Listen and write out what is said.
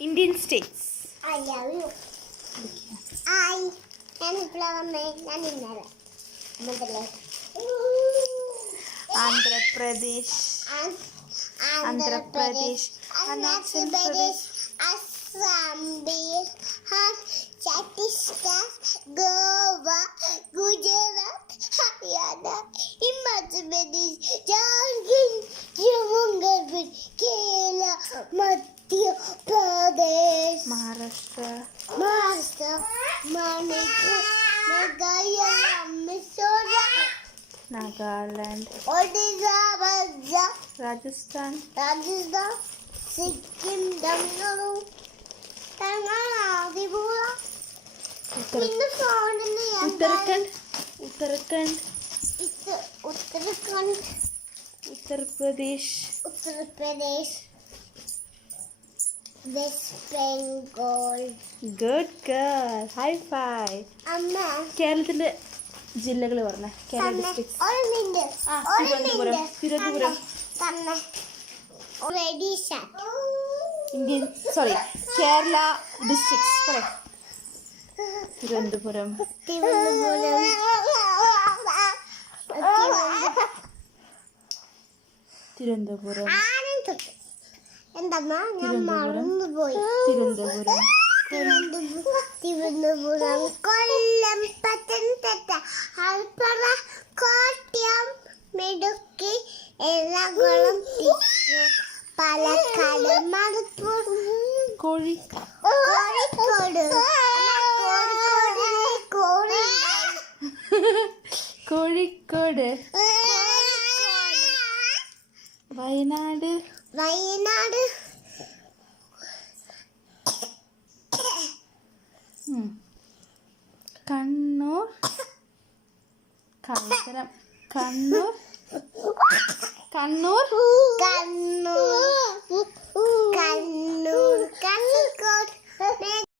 Indian states. I love you. Andhra Pradesh, Andhra Pradesh, Arunachal Pradesh, Assam, Bihar, Chhattisgarh, Goa, Gujarat, Haryana, Himachal Pradesh, Jharkhand, Jammu and Kashmir, Kerala, Madhya Pradesh, Maharashtra, Manipur, Meghalaya, Mizoram, Nagaland, Odisha, Rajasthan, Sikkim, Tamil Nadu, Tripura, Uttarakhand, Uttar Pradesh, West Bengal. Good girl. High five. Amma, കേരളത്തിലെ ജില്ലകൾ പറഞ്ഞ Kerala districts. Thiruvananthapuram. Indian Kerala districts പറയാം. തിരുവനന്തപുരം, എന്തമ്മ ഞാൻ മറന്നുപോയി. തിരുവനന്തപുരം, കൊല്ലം, പത്തനംതിട്ട, ആലപ്പുഴ, കോട്ടയം, ഇടുക്കി, എറണാകുളം, തൃശ്ശൂർ, പാലക്കാട്, മലപ്പുറം, കോഴിക്കോട്, വയനാട്, കണ്ണൂർ, കണ്ണൂർ,